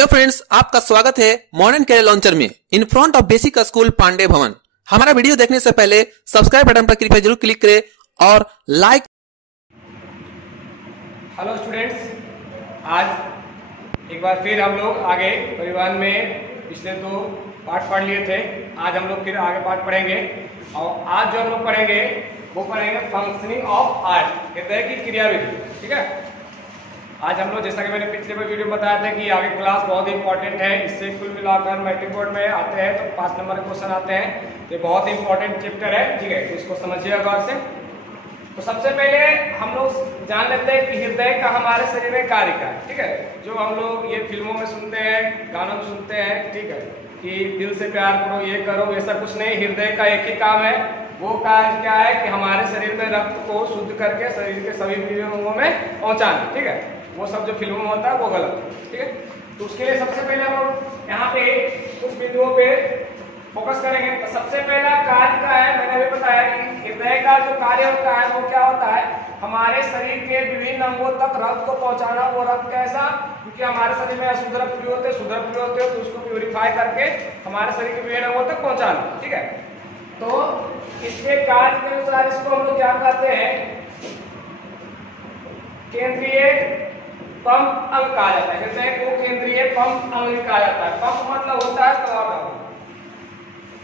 Hello friends, आपका स्वागत है मॉडर्न कैरियर लॉन्चर में in front of basic school Pandey Bhavan. हमारा वीडियो देखने से पहले सब्सक्राइब बटन पर कृपया जरूर क्लिक करें और लाइक। हेलो स्टूडेंट्स, आज एक बार फिर हम लोग आगे परिवहन में पिछले 2 पाठ पढ़ लिए थे। आज हम लोग फिर आगे पाठ पढ़ेंगे और आज जो हम लोग पढ़ेंगे वो पढ़ेंगे फंक्शनिंग ऑफ हार्ट, हृदय की क्रियाविधि। ठीक है, आज हम लोग जैसा कि मैंने पिछले वीडियो में बताया था कि आगे क्लास बहुत इंपॉर्टेंट है। इससे कुल मिलाकर मैट्रिक बोर्ड में आते हैं तो 5 नंबर के क्वेश्चन आते हैं। तो बहुत इंपॉर्टेंट चैप्टर है। ठीक है, तो इसको समझिएगा गौर से। तो सबसे पहले हम लोग जान लेते हैं कि हृदय का हमारे शरीर में कार्य क्या है। ठीक है, जो हम लोग ये फिल्मों में सुनते हैं, गानों में सुनते हैं, ठीक है, कि दिल से प्यार करो, ये करो, ऐसा कुछ नहीं। हृदय का एक ही काम है, वो कार्य क्या है कि हमारे शरीर में रक्त को शुद्ध करके शरीर के सभी अंगों में पहुंचाना। ठीक है, वो सब जो फिल्मों में होता है वो गलत है। ठीक है, तो उसके लिए सबसे पहले हम लोग यहाँ पे कुछ बिंदुओं पे फोकस करेंगे। तो सबसे पहला कार्य क्या है, मैंने अभी बताया कि हृदय का जो कार्य होता है वो क्या होता है, हमारे शरीर के विभिन्न अंगों तक रक्त को पहुंचाना। वो रक्त कैसा, क्योंकि हमारे शरीर में अशुद्ध रक्त भी होते हैं, शुद्ध रक्त भी होते हैं, तो उसको प्यूरिफाई करके हमारे शरीर के विभिन्न अंगों तक पहुंचाना। ठीक है, तो इसके कार्य के अनुसार इसको हम लोग क्या कहते हैं, केंद्रीय पंप अंग कहा जाता है। हृदय को केंद्रीय पंप अंग कहा जाता है। पंप मतलब होता है दबाव।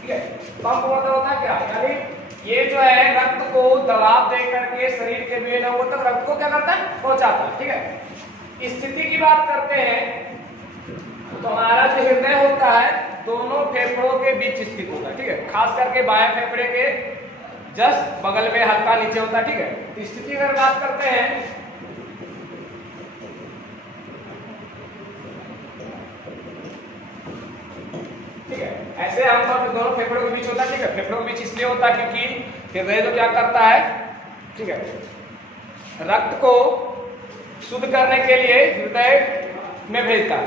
ठीक है, पंप मतलब होता है क्या, यानी ये जो है रक्त को दबाव दे करके शरीर के विभिन्न अंगों तक रक्त को क्या करता है, पहुंचाता है। ठीक है, स्थिति की बात करते हैं तो हमारा जो हृदय होता है दोनों फेफड़ों के बीच स्थित होता है। ठीक है, खास करके बाएं फेफड़े के जस्ट बगल में हल्का नीचे होता है। ठीक है, स्थिति अगर बात करते हैं ठीक है, ऐसे आमतौर पर दोनों फेफड़ों के बीच होता है। ठीक है, फेफड़ों के बीच इसलिए होता है क्योंकि हृदय जो क्या करता है, ठीक है, रक्त को शुद्ध करने के लिए हृदय में भेजता है,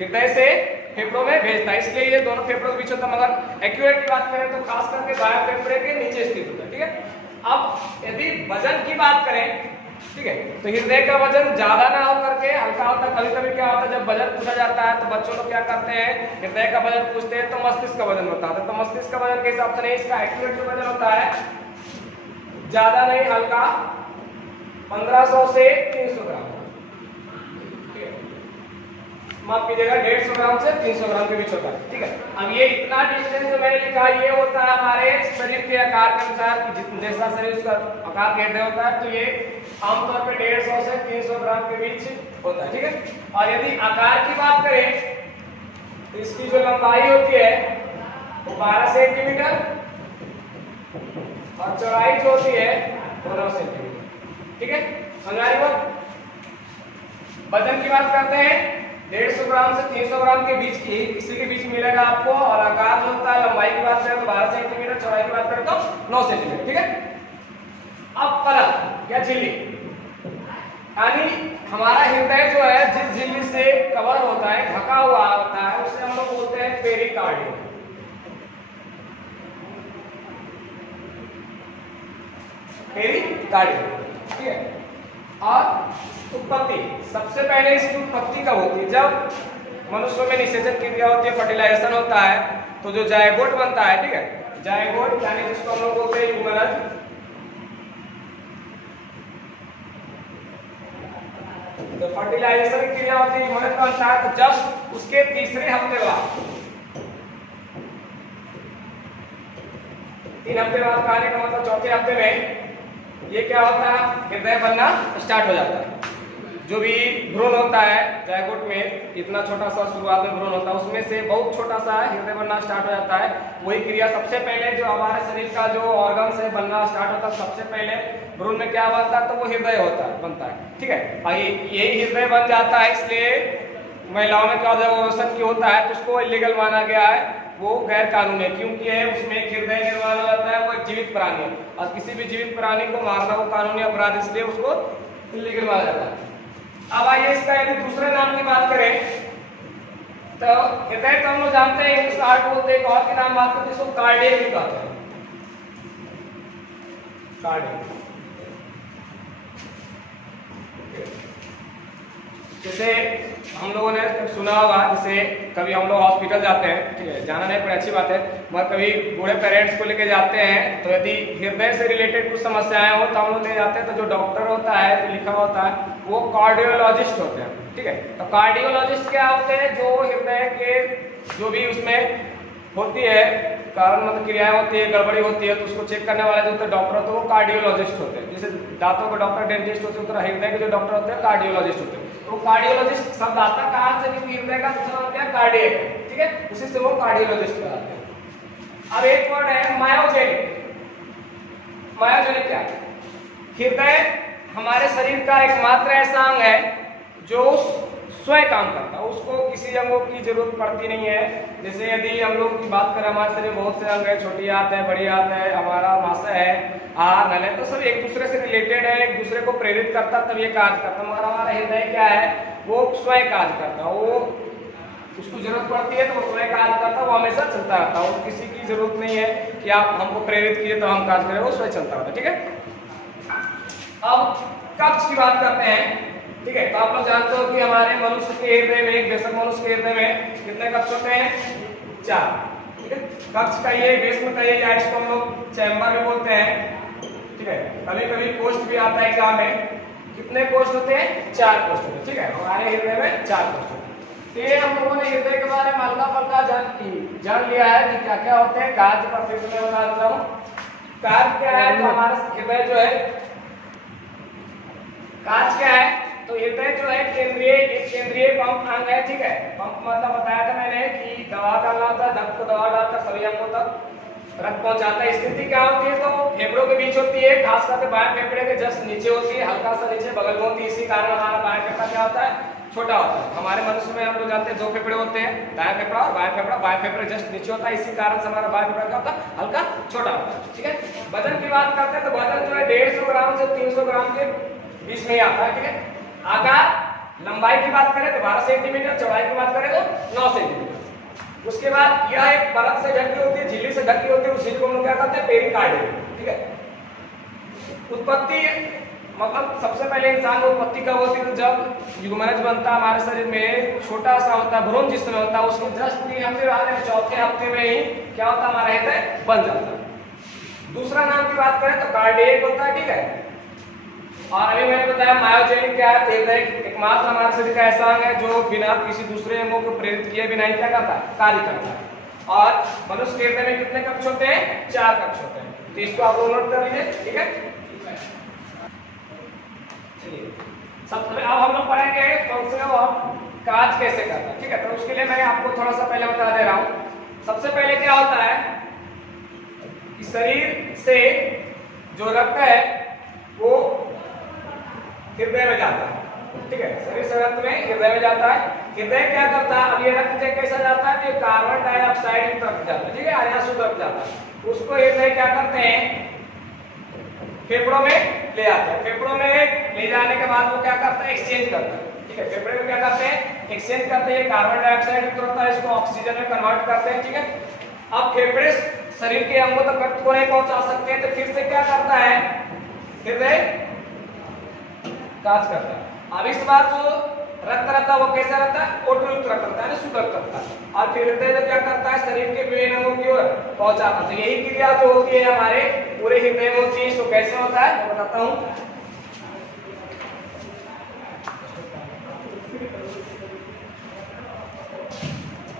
हृदय से फेफड़ों में भेजता है, इसलिए ये दोनों फेफड़ों के बीच होता है। मगर एक्यूरेट की बात करें तो खास करके बाएं फेफड़े के नीचे स्थित होता है। ठीक है, अब यदि वजन की बात करें, ठीक है, तो हृदय का वजन ज्यादा ना हो करके हल्का होता है। कभी कभी क्या होता है, जब वजन पूछा जाता है तो बच्चों लोग क्या करते हैं, हृदय का वजन पूछते हैं तो मस्तिष्क का वजन बताते हैं। तो मस्तिष्क का वजन के हिसाब से नहीं, इसका एक्यूरेट जो वजन होता है ज्यादा नहीं, हल्का 1500 से 300 ग्राम। माफ कीजिएगा, 150 ग्राम से 300 ग्राम के बीच होता है। ठीक है, अब ये इतना डिस्टेंस जो मैंने लिखा ये होता है हमारे शरीर के आकार के अनुसार, जैसा शरीर उसका आकार कहते होता है, तो ये आमतौर पे 150 से 300 ग्राम के बीच होता है। ठीक है, और यदि आकार की बात करें तो इसकी जो लंबाई होती है वो 12 सेंटीमीटर और चौड़ाई जो होती है वो 9 सेंटीमीटर। ठीक है, समझाई बात। वजन की बात करते हैं 150 ग्राम से 300 ग्राम के बीच की, इसी के बीच मिलेगा आपको। और आकार जो होता है, लंबाई की बात करें तो 12 सेंटीमीटर, चौड़ाई की बात करें तो 9 सेंटीमीटर। ठीक है, अब पलक या झिल्ली, यानी हमारा हृदय जो है जिस झिल्ली से कवर होता है, ढका हुआ होता है, उसे हम लोग बोलते हैं पेरिकार्डियम। पेरिकार्डियम। ठीक है, और उत्पत्ति, सबसे पहले इसकी उत्पत्ति कब होती है, जब मनुष्य में निषेचन की क्रिया होती है, फर्टिलाइजेशन होता है, तो जो जायगोट बनता है। ठीक है, जायगोट यानी जिसको हम लोग बोलते हैं युगनज, तो फर्टिलाइजेशन की क्रिया होती है, युगनज बनता है। तो जस्ट उसके तीसरे हफ्ते बाद, 3 हफ्ते बाद कहने का मतलब चौथे हफ्ते में ये क्या होता है, हृदय बनना स्टार्ट हो जाता है। जो भी भ्रूण होता है जायगोट में, इतना छोटा सा शुरुआत में भ्रूण होता है, उसमें से बहुत छोटा सा हृदय बनना स्टार्ट हो जाता है। वही क्रिया सबसे पहले जो हमारे शरीर का जो ऑर्गन से बनना स्टार्ट होता है, सबसे पहले भ्रूण में क्या बनता है, तो वो हृदय बनता है। ठीक है, और यही हृदय बन जाता है, इसलिए महिलाओं में क्या ओवुलेशन की होता है तो उसको इलीगल माना गया है, वो गैर कानूनी है, क्योंकि है उसमें एक हृदय निर्माण हो जाता है, वो एक जीवित प्राणी है, और किसी भी जीवित प्राणी को मारना वो कानूनी अपराध, इसलिए उसको इलीगल माना जाता है। अब आइए इसका यदि दूसरे नाम की बात करें तो हृदय तो हम लोग जानते हैं इंग्लिश हार्ट बोलते हैं, और के नाम बात करते हैं जिसको कार्डियक भी कहते हैं। कार्डियक जैसे हम लोगों ने सुना होगा, जैसे कभी हम लोग हॉस्पिटल जाते हैं, ठीक है, जाना नहीं पड़े अच्छी बात है, मगर कभी बूढ़े पेरेंट्स को लेके जाते हैं तो यदि हृदय से रिलेटेड कुछ समस्याएं हो तो हम लोग ले जाते हैं, तो जो डॉक्टर होता है जो लिखा होता है वो कार्डियोलॉजिस्ट होते हैं, ठीक है। तो कार्डियोलॉजिस्ट क्या होते हैं, जो हृदय के जो भी उसमें होती है कारण मतलब क्रियाएं होती है, गड़बड़ी होती है, तो उसको चेक करने वाले जो होते हैं डॉक्टर होते हैं वो कार्डियोलॉजिस्ट होते हैं। जैसे दांतों के डॉक्टर डेंटिस्ट होते हैं, तो हृदय के जो डॉक्टर होते हैं कार्डियोलॉजिस्ट होते हैं। तो कार्डियोलॉजिस्ट शब्द आता है कहां से, क्योंकि हृदय का दूसरा नाम क्या है, कार्डियक, ठीक है, उसी से वो कार्डियोलॉजिस्ट कहलाते हैं। अब एक वर्ड है मायोजेनिक। मायोजेनिक क्या है, हृदय हमारे शरीर का एकमात्र ऐसा अंग है जो स्वयं काम करता है, उसको किसी अंगों की जरूरत पड़ती नहीं है। जैसे यदि हम लोग की बात करें, हमारे शरीर बहुत से अंग है, छोटी आंत है, बड़ी आंत है, हमारा मासा है, आहार नल है, तो सब एक दूसरे से रिलेटेड है, एक दूसरे को प्रेरित करता तब ये कार्य करता है। मगर हमारा हृदय क्या है, वो स्वयं कार्य करता है, वो उसको जरूरत पड़ती है तो वो स्वयं कार्य करता है, वो हमेशा चलता रहता है, वो किसी की जरूरत नहीं है कि आप हमको प्रेरित कीजिए तो हम कार्य करें, वो स्वयं चलता रहता है, ठीक है। अब कक्ष की बात करते हैं, ठीक है। तो आप लोग जानते हो कि हमारे मनुष्य के हृदय में, एक बेशक मनुष्य के हृदय में कितने कक्ष होते हैं, 4, ठीक है। कक्ष कहिए, बेसमेंट कहिए, या इसको हम लोग चैम्बर भी बोलते हैं, ठीक है। कभी कभी पोस्ट भी आता है एग्जाम में, कितने पोस्ट होते हैं, 4 पोस्ट होते हैं, ठीक है। हमारे हृदय में 4 पोस्ट होते हैं। ये हम लोगों ने हृदय के बारे में हल्का फल्का जान लिया है कि क्या क्या होते हैं। कार्य पर फिर से बता देता हूँ, कार्य क्या है, तो हमारा हृदय जो है, कार्य क्या है, तो हृदय जो है केंद्रीय पंप अंग है, ठीक है। पंप मतलब बताया था मैंने कि दवा डालना होता है, रक्त को दवा डालकर सभी अंगों तक रक्त पहुंचाता है। स्थिति क्या होती है, तो फेफड़ों के बीच होती है, खास करके बाएं फेफड़े के जस्ट नीचे होती है, हल्का सा नीचे बगल में होती है। इसी कारण हमारा बाएं फेफड़ा क्या होता है, छोटा होता है। हमारे मनुष्य में हम लोग जानते हैं 2 फेफड़े होते हैं, दाएं फेफड़ा और बाएं फेफड़ा। बाएं फेफड़ा जस्ट नीचे होता है, इसी कारण से हमारा बाएं फेफड़ा क्या होता है, हल्का छोटा होता है, ठीक है। वजन की बात करते हैं तो वजन जो है 150 ग्राम से 300 ग्राम के बीच में ही आता है, ठीक है। आकार, लंबाई की बात करें तो 12 सेंटीमीटर, चौड़ाई की बात करें तो 9 सेंटीमीटर। उसके बाद यह एक परत से ढकी होती है, झिल्ली से ढकी होती है, उस झिल्ली को हम लोग क्या कहते हैं, पेरिकार्डियम, ठीक है। उत्पत्ति मतलब सबसे पहले इंसान की उत्पत्ति कब होती है, तो जब युग्मनज बनता है हमारे शरीर में, छोटा सा होता है, भ्रूण जिसमें होता है, उसके जस्ट 3 हफ्ते बाद में, 4थे हफ्ते में ही क्या होता है, हमारा हृदय बन जाता है। दूसरा नाम की बात करें तो कार्डियक होता है, ठीक है। और अभी मैंने बताया मायोजेनिक क्या है, हृदय एकमात्र हमारे शरीर का ऐसा अंग है जो बिना किसी दूसरे अंगों को प्रेरित किए बिना ही क्या करता है, कार्य करता है। और मनुष्य के हृदय में कितने कक्ष होते हैं, 4 कक्ष होते हैं, तो इसको आप लोग नोट कर लीजिए, ठीक है। चलिए सबसे अब हम लोग पढ़ेंगे फंक्शन ऑफ कार्य कैसे करता है, ठीक है। तो उसके लिए मैं आपको थोड़ा सा पहले बता दे रहा हूं। सबसे पहले क्या होता है कि शरीर से जो रक्त है वो हृदय में जाता है, ठीक है। शरीर से रक्त में हृदय में जाता है। हृदय क्या करता है, अब ये रक्त कैसा जाता है, तो कार्बन डाइऑक्साइड की तरफ जाता है, ठीक है, आयासु तरफ जाता है। उसको हृदय क्या करते हैं, फेफड़ों में ले आते हैं। फेफड़ों में ले जाने के बाद वो क्या करता है, एक्सचेंज करता है, ठीक है। फेफड़े में क्या करते हैं, एक्सचेंज करते हैं, कार्बन डाइऑक्साइड युक्त होता है, इसको ऑक्सीजन में कन्वर्ट करते हैं, ठीक है। अब फेफड़े शरीर के अंगों तक रक्त को नहीं पहुंचा सकते हैं, तो फिर से क्या करता है, हृदय कार्य करता है। अब इस बार जो रक्त रहता है वो कैसा रहता है, ओटयुक्त रक्त रहता है, शुद्ध रक्त रहता है। और फिर हृदय जब क्या करता है, शरीर के विभिन्न अंगों की ओर पहुंचाता है। यही क्रिया जो होती है हमारे पूरे हृदय में होती है। तो कैसे होता है मैं बताता हूं।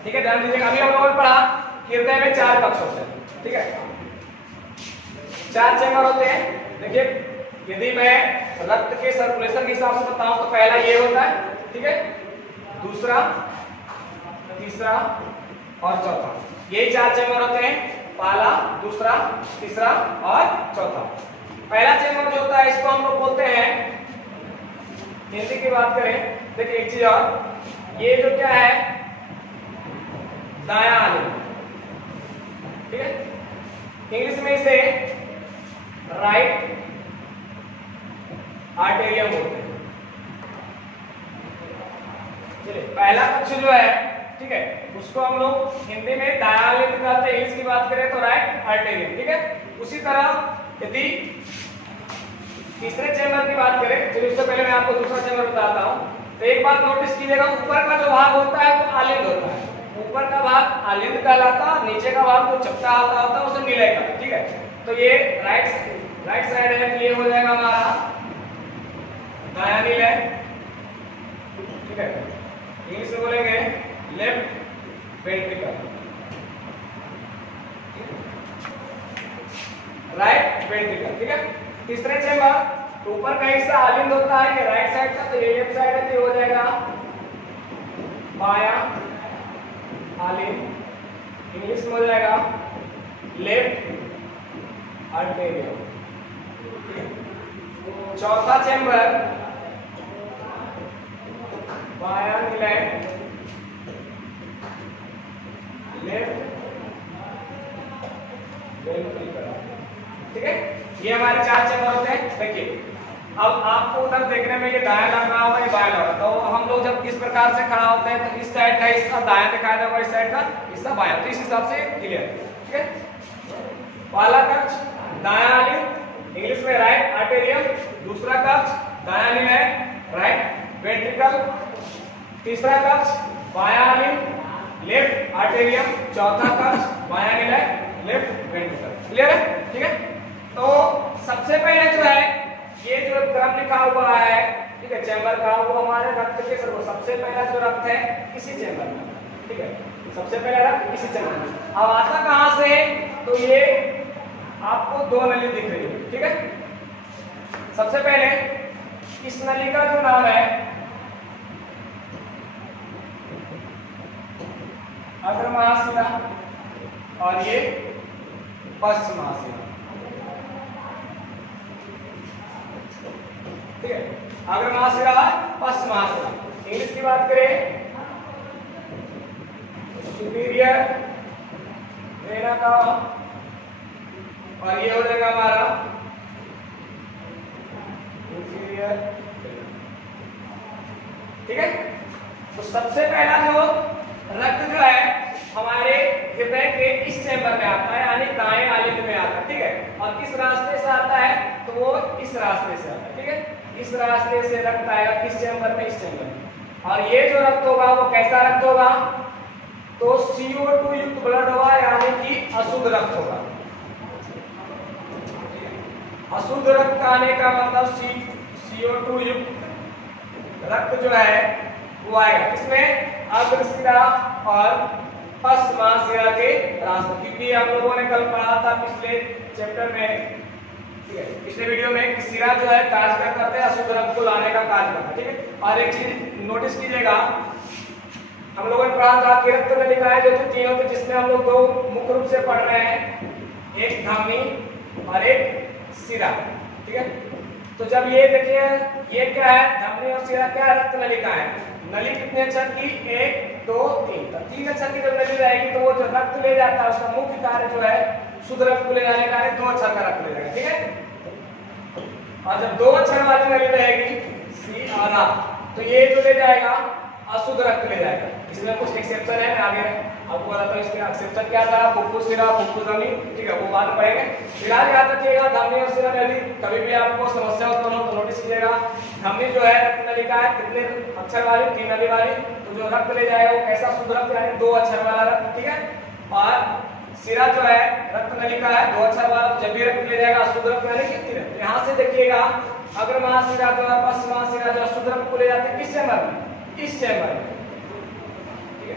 ठीक है, ध्यान दीजिएगा। अभी हम लोगों ने पढ़ा हृदय में 4 कक्ष होते हैं, ठीक है, 4 चैम्बर होते हैं। देखिए यदि मैं रक्त के सर्कुलेशन के हिसाब से बताऊं तो पहला ये होता है, ठीक है, दूसरा, तीसरा और चौथा, ये 4 चैम्बर होते हैं। पहला, दूसरा, तीसरा और चौथा। पहला चैम्बर जो होता है इसको हम लोग बोलते हैं, हिंदी की बात करें, देखिए एक चीज और, ये जो क्या है, दायां आलू, ठीक है, इंग्लिश में इसे राइट आर्टेरियम बोलते हैं। चलिए पहला कक्ष जो है, ठीक है, उसको हम लोग हिंदी में दायां कहते हैं, इसकी बात करें तो राइट आर्टेरियम, ठीक है। उसी तरह यदि तीसरे चैम्बर की बात करें, चलिए उससे पहले मैं आपको दूसरा चैम्बर बताता हूं। तो एक बात नोटिस कीजिएगा, ऊपर का जो भाग होता है वो आलिंद होता है, ऊपर का भाग आलिंद कहलाता है, नीचे का भाग जो चपटा होता है उसे निलय का। ठीक है, तो ये राइट साइड है, ये हो जाएगा हमारा दायां निलय। ठीक है, इंग्लिश में बोलेंगे लेफ्ट वेंट्रिकल, राइट वेंट्रिकल। ठीक है, तीसरे चेंबर ऊपर का हिस्सा आलिंद होता है, ये राइट साइड का, तो ये लेफ्ट साइड है, तो हो जाएगा बायां आलिंद, इंग्लिश में हो जाएगा लेफ्ट आर्टेरियम। चौथा चेंबर बायां निलय, लेफ्ट वेंट्रिकल। ठीक है, ये हमारे 4 चेंबर होते हैं। देखिए अब आपको उधर देखने में ये दायां लग रहा होगा, ये बायां लग रहा है, तो हम लोग जब इस प्रकार से खड़ा होते हैं तो इस साइड का हिस्सा दायां दिखाई देगा, इस साइड का हिस्सा बायां, तो इस हिसाब से क्लियर। ठीक है, पहला कक्ष दायां आलिंद, इंग्लिश में राइट आर्टेरियम, दूसरा कक्ष दायां निलय, राइट वेंट्रिकल, तीसरा कक्ष बायां आलिंद, लेफ्ट आर्टेरियम, चौथा कक्ष बायां निलय, लेफ्ट वेंट्रिकल। क्लियर है? ठीक है, तो सबसे पहले जो है ये जो क्रम लिखा हुआ है, ठीक है, चैम्बर का, वो हमारे रक्त के सर्वो सबसे पहला जो रक्त है इसी चैम्बर में। ठीक है, सबसे पहला रक्त इसी चैम्बर में। अब आता कहां से, तो ये आपको 2 नली दिख रही है। ठीक है, सबसे पहले इस नली का जो नाम है अग्रमहाशिरा और ये पश्चिमहाशिरा। ठीक है, अग्रमहाशिरा पश्चिमहाशिरा। इंग्लिश की बात करें सुपीरियर वेना का, और ये हो जाएगा हमारा इंफीरियर। ठीक है, तो सबसे पहला जो रक्त जो है हमारे हृदय के इस चैम्बर में आता है, यानी दाएं आलिंद में आता है। ठीक है, और किस रास्ते से आता है, तो वो इस रास्ते से आता है। ठीक है, इस रास्ते से रक्त आएगा किस चैम्बर में, इस चैम्बर में। और ये जो रक्त होगा वो कैसा रक्त होगा, तो CO2 युक्त ब्लड होगा, यानी कि अशुद्ध रक्त होगा। अशुद्ध रक्त आने का मतलब CO2 युक्त रक्त जो है वो आएगा इसमें अग्रशिरा और पश्चिमहाशिरा के रास्ते, क्योंकि हम लोगों ने कल पढ़ा था पिछले चैप्टर में, ठीक है, पिछले वीडियो में कि शिरा जो है कार्य क्या करते हैं, अशुद्ध रक्त को लाने का कार्य करता है। ठीक है, और एक चीज नोटिस कीजिएगा, हम लोगों ने पढ़ा था कि रक्त नलिकाएं जो थी 3 होती, जिसमें हम लोग 2 मुख्य रूप से पढ़ रहे हैं, एक धमनी और एक शिरा। ठीक है, तो जब ये देखिए ये क्या है, धमनी और शिरा क्या है, रक्त नलिकाएं। नली कितने अक्षर की, 1 2 3, तो 3 अक्षर की जब नली रहेगी तो वो जो रक्त ले जाता है उसका मुख्य कार्य जो है शुद्ध रक्त को ले जाने का है, 2 अक्षर का रक्त ले जाएगा। ठीक है, और जब 2 अक्षर वाली नली रहेगी सी और आ, तो ये जो ले जाएगा अशुद्ध रक्त ले जाएगा। इसमें कुछ एक्सेप्शन है, आगे आपको बताता हूं इसमें एक्सेप्शन क्या था, फुफ्फुस शिरा फुफ्फुस धमनी। ठीक है, वो बात पढ़ेंगे। फिलहाल याद रखिएगा धमनी और शिरा में भी कभी भी आपको समस्या उत्पन्न हो तो नोटिस कीजिएगा, धमनी जो है रक्त नलिका है कितने अक्षर वाली, 3 नली वाली, तो जो रक्त ले जाएगा वो कैसा शुद्ध रक्त, यानी 2 अक्षर वाला रक्त। ठीक है, और शिरा जो है रक्त नलिका है 2 अक्षर वाला, जब भी रक्त ले जाएगा अशुद्ध रक्त यानी कितनी रक्त। यहाँ से देखिएगा अग्रमहाशिरा जो है पश्चिमहाशिरा जो अशुद्ध रक्त को ले जाते हैं किस चैम्बर में, इस चैम्बर में। ठीक है,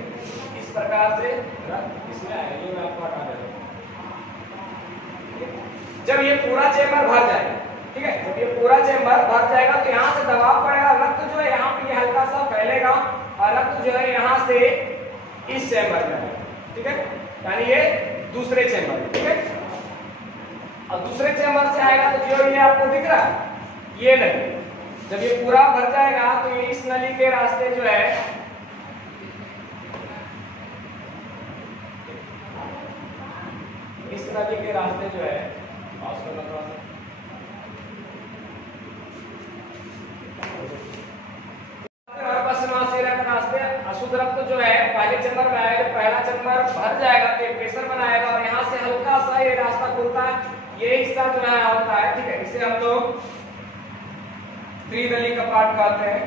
इस प्रकार से रक्त इसमें आएगा, ये मैं आपको बता देता हूं। जब ये पूरा चैम्बर भर जाएगा, ठीक है, जब ये पूरा चैम्बर भर जाएगा तो यहाँ से दबाव पड़ेगा, रक्त जो है यहाँ पे हल्का सा फैलेगा और रक्त जो है यहाँ से इस चैम्बर में आएगा। ठीक है, यानी ये दूसरे चैम्बर। ठीक है, और दूसरे चैम्बर से आएगा तो जो ये आपको दिख रहा है ये नली, जब ये पूरा भर जाएगा तो ये इस नली के रास्ते जो है इस नली के रास्ते जो है पश्चिमहाशिरा के रास्ते अशुद्ध रक्त जो है पहले चैम्बर में आएगा, पहला चैम्बर भर जाएगा तो प्रेशर बनाएगा और यहाँ से हल्का सा ये रास्ता खुलता है, ये हिस्सा जो है होता है। ठीक है, इसे हम लोग त्रिनली कपाट कहते हैं।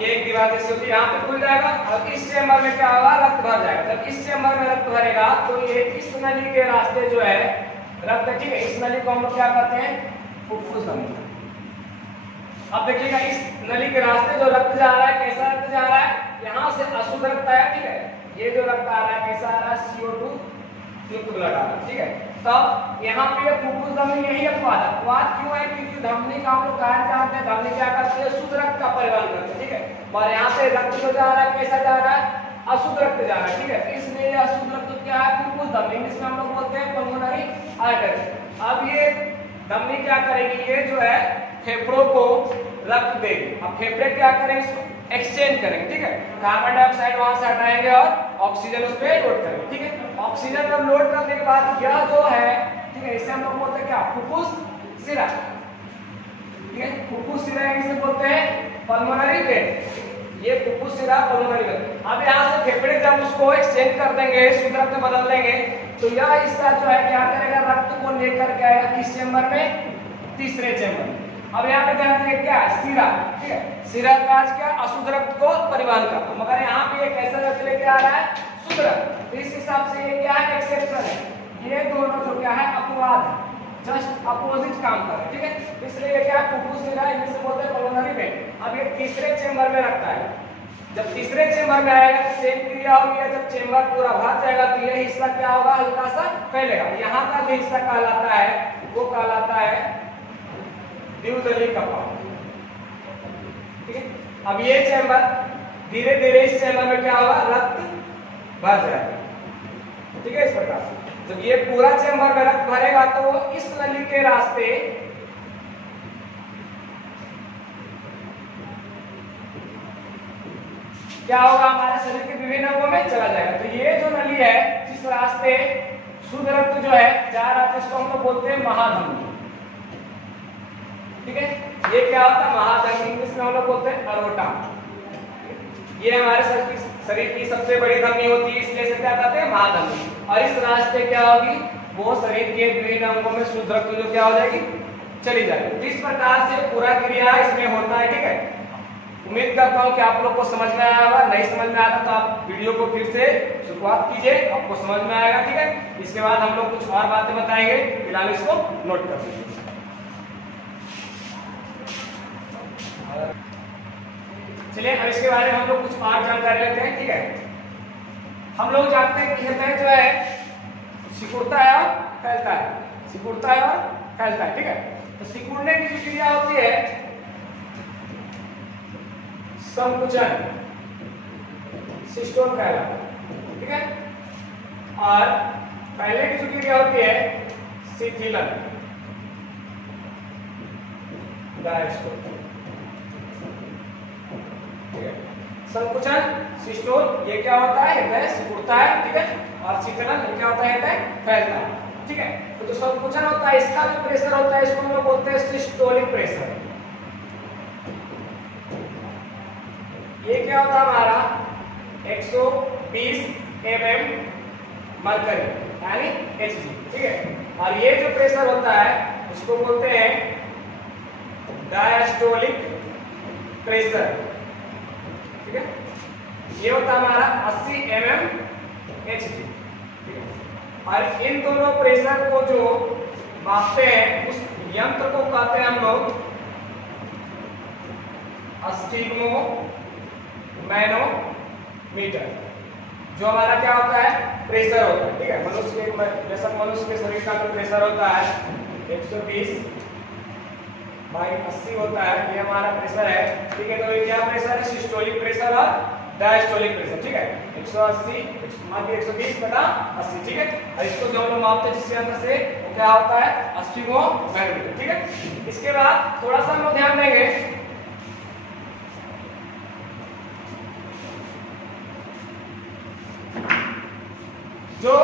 ये एक दीवार जैसी होती है, यहाँ पे खुल जाएगा और इस चेम्बर में क्या होगा, रक्त भर जाएगा। जब इस चेम्बर में रक्त भरेगा तो ये इस नली के रास्ते जो है रक्त, ठीक है, इस नली को हम लोग क्या कहते हैं, फुफ्फुस नली। अब देखिएगा इस नली के रास्ते जो रक्त जा रहा है, कैसा रक्त जा रहा है, यहाँ से अशुद्ध रक्त आया, ठीक है, ये जो रक्त आ रहा है कैसा आ रहा है, CO2 युक्त ब्लड आ रहा है, ठीक है। तब यहाँ पे फुफ्फुस धमनी यही अपवाद, अपवाद क्यों है, क्योंकि धमनी का हम लोग कारण जानते हैं, धमनी क्या करती है, शुद्ध रक्त का परिवहन करती है, ठीक है, और यहाँ से रक्त जो जा रहा है कैसा जा रहा है, अशुद्ध रक्त जा रहा है, ठीक है। तो इसलिए अशुद्ध रक्त क्या है, फुफ्फुस धमनी, जिसमें हम लोग बोलते हैं पल्मोनरी आर्टरी। अब ये धमनी क्या करेगी, ये जो है फेफड़ों को रक्त देगी। अब फेफड़े क्या करेंगे, इसको एक्सचेंज करेंगे, ठीक है, कार्बन डाइऑक्साइड वहां से हटाएंगे और ऑक्सीजन उस पर लोड करेंगे, ठीक है। ऑक्सीजन जब लोड करने के बाद यह जो है, ठीक है, इसे हम लोग बोलते हैं क्या, फुफ्फुस सिरा, ठीक है, फुफ्फुस सिरा इसे बोलते हैं पल्मोनरी वेन, ये फुफ्फुस सिरा पल्मोनरी वेन। अब यहाँ से फेफड़े जब उसको एक्सचेंज कर देंगे, शुद्ध रक्त में बदल देंगे, तो यह हिस्सा जो है क्या करेगा, रक्त को लेकर के आएगा किस चेंबर में, तीसरे चेंबर में। अब यहाँ पे ध्यान दीजिए क्या है, सिरा, ठीक है, सिरा काज क्या, अशुद्ध रक्त को परिवहन करता, मगर यहाँ पे ये कैसा रक्त लेके आ रहा है, शुद्ध रक्त। इस हिसाब से ये क्या है, एक्सेप्शन है, ये दोनों जो क्या है, अपवाद है, जस्ट अपोजिट काम कर रहे हैं, ठीक है। इसलिए ये क्या है, फुफ्फुस सिरा, इंग्लिश में बोलते हैं पल्मोनरी वेन। अब ये तीसरे चेंबर में रखता है, जब तीसरे चेंबर में आएगा तो सेम क्रिया होगी, जब चेंबर पूरा भर जाएगा तो ये हिस्सा क्या होगा, हल्का सा फैलेगा। यहाँ का जो हिस्सा कहलाता है वो कहलाता है द्विदलीय कपाट, ठीक है। अब ये चेंबर धीरे धीरे इस चेंबर में क्या होगा, रक्त भर जाएगा, ठीक है। इस प्रकार से जब ये पूरा चेंबर में रक्त भरेगा तो वो इस नली के रास्ते क्या होगा, हमारे शरीर के विभिन्न अंगों में चला जाएगा। तो ये जो नली है जिस रास्ते शुद्ध रक्त जो है जा रहा है, इसको हम लोग बोलते हैं महाधमनी, ठीक है। ये क्या होता है, महाधमनी, इंग्लिश में हम लोग बोलते हैं अरोटा। ये हमारे शरीर की सबसे बड़ी धमनी होती है, इसलिए इसे क्या कहते हैं, महाधमनी। और इस रास्ते क्या होगी, वो शरीर के विभिन्न अंगों में शुद्ध रक्त जो क्या हो जाएगी, चली जाएगी। इस प्रकार से पूरा क्रिया इसमें होता है, ठीक है। उम्मीद करता हूं कि आप लोग को समझ में आया होगा, नहीं समझ में आया तो आप वीडियो को फिर से शुरुआत कीजिए, आपको समझ में आएगा, ठीक है। इसके बाद हम लोग कुछ और बातें बताएंगे, फिलहाल इसको नोट कर लीजिए। चलिए अब इसके बारे में हम लोग कुछ और जानकारी लेते हैं, ठीक है। हम लोग जानते हैं कि हृदय जो है सिकुड़ता है और फैलता है, सिकुड़ता है और फैलता है, ठीक है। तो सिकुड़ने की जो क्रिया होती है संकुचन, सिस्टोल कहलाता है, ठीक है। और फैलने की जो क्रिया होती है शिथिलन, डायस्टोल, ठीक है। संकुचन, सिस्टोल, ये क्या होता है, हृदय सिकुड़ता है, ठीक है। और शिथिलन, ये क्या होता है, हृदय फैलता है, ठीक है। तो जो संकुचन होता है, इसका जो प्रेशर होता है इसको हम लोग बोलते हैं सिस्टोलिक प्रेशर। ये क्या होता है हमारा 120 mm मरकरी यानी Hg, ठीक है। और ये जो प्रेशर होता है उसको बोलते हैं डायस्टोलिक प्रेशर, ठीक है। ये होता है हमारा 80 mm Hg, ठीक है। और इन दोनों प्रेशर को जो मापते हैं उस यंत्र को कहते हैं हम लोग स्टिग्मो मैनोमीटर, जो हमारा क्या होता है, प्रेशर होता है, ठीक है। मनुष्य के जैसा मनुष्य के शरीर का जो प्रेशर होता है 120/80 होता है, ये हमारा प्रेशर है, ठीक है। तो ये क्या प्रेशर है, सिस्टोलिक प्रेशर और डायस्टोलिक प्रेशर, ठीक है। 180 120/80, ठीक है। और इसको जो हम लोग मापते हैं जिसके अंदर से वो क्या होता है, स्टिग्मो मैनोमीटर, ठीक है। इसके बाद थोड़ा सा हम लोग ध्यान देंगे, जो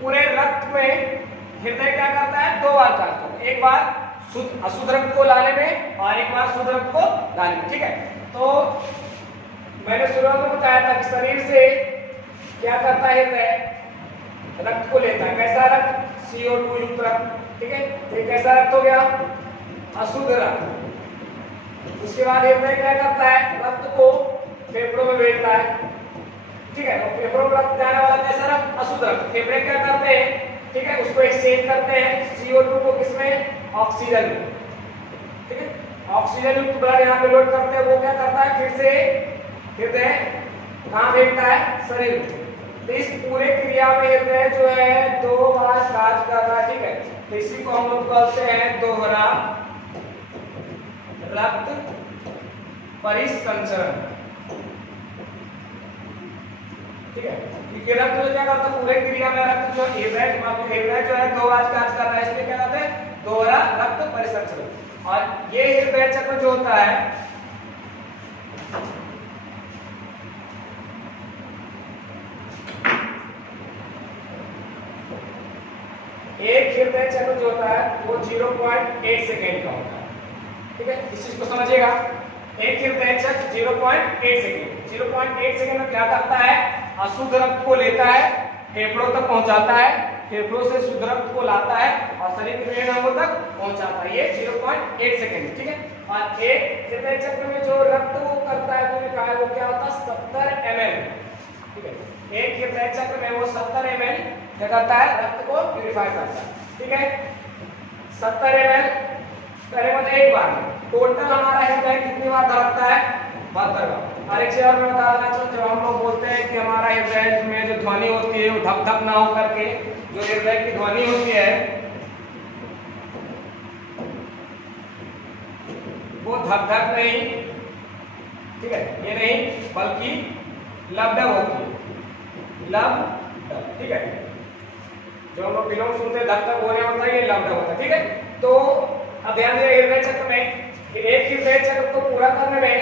पूरे रक्त में हृदय क्या करता है, दो बार कार्य करता है, एक बार शुद्ध अशुद्ध रक्त को लाने में और एक बार शुद्ध रक्त को लाने में, ठीक है। तो मैंने शुरुआत में बताया था कि शरीर से क्या करता है, हृदय रक्त को लेता है, कैसा रक्त, CO2 युक्त रक्त, ठीक है। ये कैसा रक्त हो गया, अशुद्ध रक्त, उसके बाद हृदय क्या करता है, रक्त को फेफड़ों में भेजता है, ठीक है। तो फेफड़ों में रक्त जाने वाला कैसा रक्त, अशुद्ध रक्त, फेफड़े क्या करते हैं, ठीक है, उसको एक्सचेंज करते हैं CO2 को किसमें, ऑक्सीजन में, ठीक है। ऑक्सीजन युक्त ब्लड यहाँ पे लोड करते हैं, वो क्या करता है फिर से हृदय कहाँ भेजता है, शरीर। तो इस पूरे क्रिया में हृदय जो है 2 बार कार्य कर रहा है, ठीक है। तो इसी को हम लोग कहते हैं दोहरा रक्त परिसंचरण, ठीक है। क्योंकि रक्त जो क्या करता है पूरे क्रिया में, रक्त जो हृदय जो है 2 बार कार्य कर रहा है, इसलिए क्या कहते हैं दोहरा रक्त परिसंचरण। और ये हृदय चक्र जो होता है एक हृदय चक्र जो होता है वो 0.8 सेकेंड का होता है, ठीक है। इस चीज को समझिएगा, एक हृदय चक्र 0.8 सेकेंड, 0.8 सेकेंड में क्या करता है, अशुद्ध रक्त को लेता है, फेफड़ों तक पहुंचाता है, फेफड़ों से शुद्ध रक्त को लाता है और शरीर के विभिन्न अंगों तक पहुंचाता है, ये 0.8 सेकेंड, ठीक है। और एक हृदय चक्र में जो रक्त वो करता है प्यूरिफाई, वो क्या होता है 70 ml, ठीक है। एक हृदय चक्र में वो 70 ml क्या करता है, रक्त को प्यूरिफाई करता है, ठीक है। 70 ml पहले मतलब एक बार में, टोटल हमारा हृदय कितनी बार धड़कता है, 72 बार। और एक चीज और मैं बताना चाहूँ, जब हम लोग बोलते हैं कि हमारा हृदय में जो ध्वनि होती है वो धक धक ना हो करके, जो हृदय की ध्वनि होती है वो धक धक नहीं, ठीक है, ये नहीं बल्कि लबडब होती है, लबडब, ठीक है। जो हम लोग फिल्म सुनते हैं धक धक होने होता है, ये लबडब होता है, ठीक है। तो अब ध्यान दीजिए हृदय चक्र में एक हृदय चक्र को पूरा करने में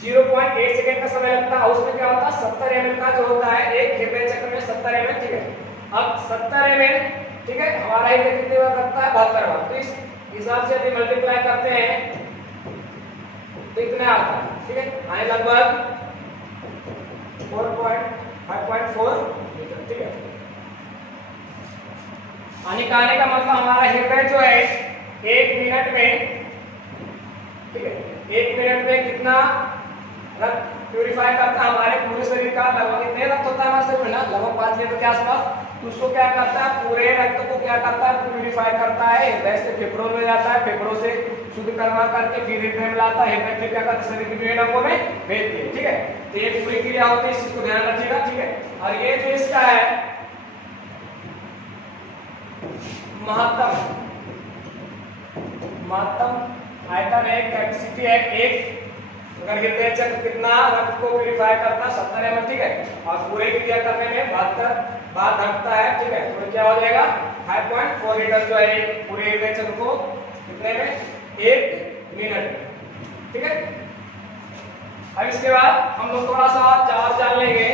0.8 सेकेंड का समय लगता है। उसमें क्या होता है 70 ml का जो होता है एक हृदय चक्र में 70 ml, ठीक है। अब 70 ml, ठीक है, हमारा हृदय कितनी बार लगता है, 72 बार। तो इस हिसाब से यदि मल्टीप्लाई करते हैं तो इतना आता है, ठीक है, आए लगभग 5.4 लीटर, ठीक है। पानी का आने का मतलब हमारा हृदय जो है 1 मिनट में, ठीक है, 1 मिनट में कितना रक्त प्यूरिफाई करता है, हमारे पूरे शरीर का लगभग कितने रक्त होता है हमारे शरीर में ना, लगभग 5 लीटर के आसपास। तो उसको क्या करता है, पूरे रक्त को क्या करता है, प्यूरिफाई करता है, हृदय से फेफड़ों में जाता है, फेफड़ों से शुद्ध करवा करके फिर हृदय में लाता है, हृदय फिर क्या करता है शरीर के विभिन्न अंगों में भेजती है, ठीक है। तो ये पूरी क्रिया होती है, इस चीज को ध्यान रखिएगा, ठीक है। और ये जो इसका है महत्तम आयतन है, कैपेसिटी है एक, अगर हृदय चक्र कितना रक्त को प्यूरिफाई करता है 70 ml, ठीक है। और पूरे क्रिया करने में 72 बार धड़कता है, ठीक है। तो क्या हो जाएगा 5.4 लीटर जो है पूरे हृदय चक्र को कितने में, 1 मिनट में, ठीक है। अब इसके बाद हम लोग थोड़ा सा और जान लेंगे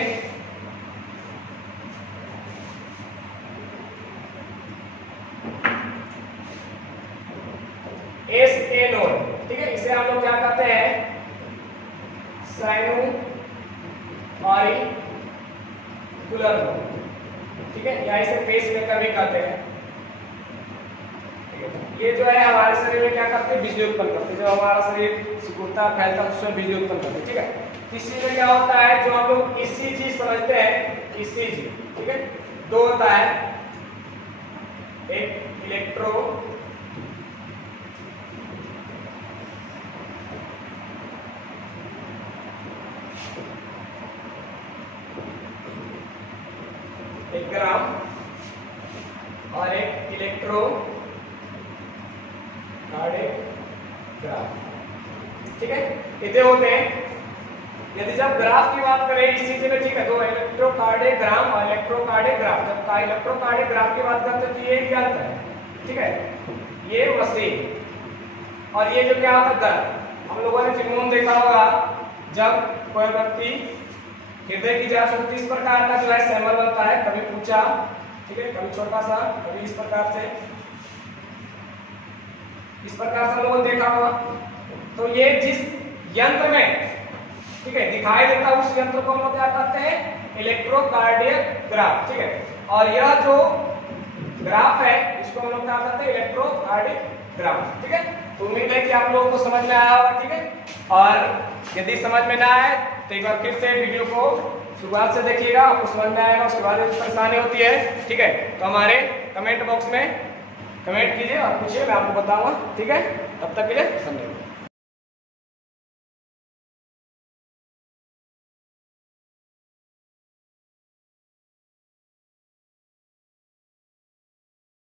SA नोड, ठीक है। इसे हम लोग क्या कहते हैं, साइनोऑरिकुलर नोड, ठीक है, या इसे पेसमेकर भी कहते हैं, ठीक है। ये जो है हमारे शरीर में क्या करते हैं, बिजली उत्पन्न करते हैं। जब हमारा शरीर सिकुड़ता फैलता है उसमें बिजली उत्पन्न करते हैं, ठीक है। इसी में क्या होता है, जो हम लोग ECG समझते हैं, ECG, ठीक है, 2 होता है, एक इलेक्ट्रो ग्राम और एक इलेक्ट्रोकार्डियोग्राफ, ठीक है, इतने होते हैं। यदि जब ग्राफ की बात करें ECG में, ठीक है, तो इलेक्ट्रोकार्डियोग्राम और इलेक्ट्रोकार्डियोग्राफ, जब इलेक्ट्रोकार्डियोग्राफ की बात करते हैं तो ये क्या होता है, ठीक है, ये मशीन। और ये जो क्या होता है दर्द, हम लोगों ने फिल्मों में देखा होगा, जब कोई व्यक्ति हृदय की जांच होती है, इस प्रकार का जो है सैंपल बनता है, कभी ऊंचा, ठीक है, कभी छोटा सा, कभी इस प्रकार से हम लोगों ने देखा होगा। तो ये जिस यंत्र में, ठीक है, दिखाई देता है उस यंत्र को हम लोग क्या कहते हैं, इलेक्ट्रोकार्डियोग्राफ, ठीक है। और यह जो ग्राफ है इसको हम लोग क्या कहते हैं, इलेक्ट्रोकार्डियोग्राफ, ठीक है। तो तो उम्मीद है कि आप लोगों को समझ में आया होगा, ठीक है। और यदि समझ में ना आए तो एक बार फिर से वीडियो को शुरुआत से देखिएगा, आपको समझ में आएगा। उसके बाद यदि परेशानी होती है, ठीक है, तो हमारे कमेंट बॉक्स में कमेंट कीजिए और पूछिए, मैं आपको बताऊंगा, ठीक है। तब तक के लिए धन्यवाद।